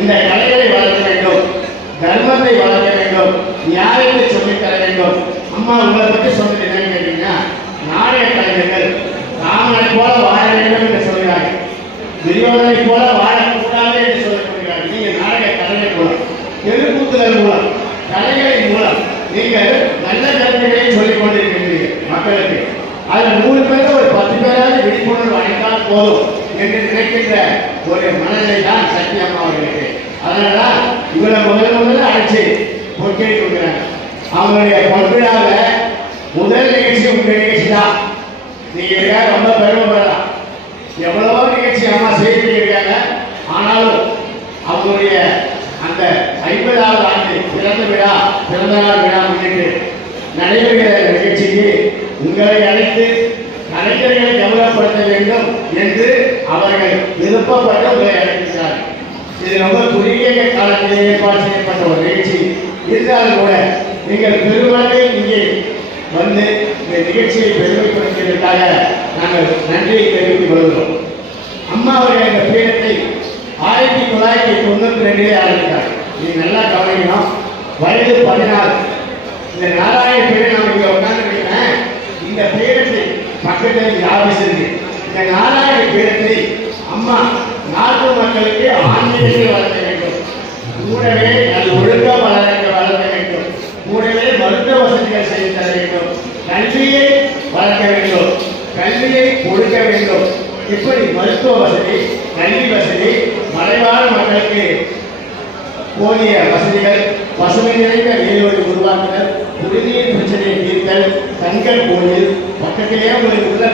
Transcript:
இந்த கலைகளை வளர்க்க வேண்டும். தர்மத்தை வளர்க்க வேண்டும். நியாயத்தை சொல்லித் தர வேண்டும். அம்மா உங்களை பற்றி சொன்னது என்னன்னு கேட்டீங்கன்னா நாடக கலைஞர்கள் ராமனை போல வாழ வேண்டும் என்று சொல்கிறார்கள். துரியோதனை போல வாழக்கூடாது என்று சொல்லப்படுகிறார்கள். நீங்க நாடக கலைஞர் மூலம் தெருக்கூத்துகள் மூலம் கலைகளின் மூலம் நீங்கள் நல்ல கருத்துக்களை சொல்லிக் கொண்டிருக்கின்றீர்கள் மக்களுக்கு. அதில் நூறு பேர் ஒரு பத்து பேராவது விழிப்புணர்வு அளித்தால் போதும். என்று நினைக்கின்ற ஒரு மனநிலை தான் சக்தி அம்மா அவர்களுக்கு. அதனால இவரை முதல்ல முதல்ல அழைச்சு பொற்கை கொடுக்குறாங்க. அவங்களுடைய பொற்விழாவில் முதல் நிகழ்ச்சி உங்க நிகழ்ச்சி தான். நீங்க எல்லாரும் ரொம்ப பெருமைப்படலாம் எவ்வளவோ நிகழ்ச்சி அம்மா செய்திருக்காங்க ஆனாலும் அவங்களுடைய அந்த ஐம்பதாவது ஆண்டு பிறந்த விழா பிறந்த நாள் விழா முன்னிட்டு நடைபெறுகிற நிகழ்ச்சிக்கு உங்களை அழைத்து கலைஞர்களை கவனப்படுத்த வேண்டும் என்று அவர்கள் விருப்பப்பட்டு உங்களை அழைக்கிறார்கள் இது ரொம்ப குறுகிய காலத்தில் ஏற்பாடு செய்யப்பட்ட ஒரு நிகழ்ச்சி. இருந்தாலும் கூட நீங்கள் பெருமளவில் இங்கே வந்து இந்த நிகழ்ச்சியை பெருமைப்படுத்தியதற்காக நாங்கள் நன்றியை தெரிவித்துக் கொள்கிறோம். அம்மா அவர்கள் இந்த பீடத்தை ஆயிரத்தி தொள்ளாயிரத்தி தொண்ணூற்றி ரெண்டிலே ஆரம்பித்தார். இது நல்லா கவனிக்கணும். வயது பதினாறு. இந்த நாராயண பேரை நான் இங்கே உட்கார்ந்து இந்த பீடத்தை பக்கத்தில் இந்த ஆபீஸ் இருக்கு. இந்த நாராயண பேருக்கு அம்மா நாட்டு மக்களுக்கு ஆன்மீகத்தை வளர்க்க வேண்டும். கூடவே அது ஒழுக்க வளர்க்க வளர்க்க வேண்டும். கூடவே மருத்துவ வசதிகள் செய்து தர வேண்டும். கல்வியை வளர்க்க வேண்டும். கல்வியை கொடுக்க வேண்டும். இப்படி மருத்துவ வசதி கல்வி வசதி மறைவான மக்களுக்கு போதிய வசதிகள் பசுமை நிறைந்த வேலோடு உருவாக்குதல் குடிநீர் பிரச்சனையை தீர்த்தல் தங்கள் கோயில் பக்கத்திலே உங்களுக்கு உள்ள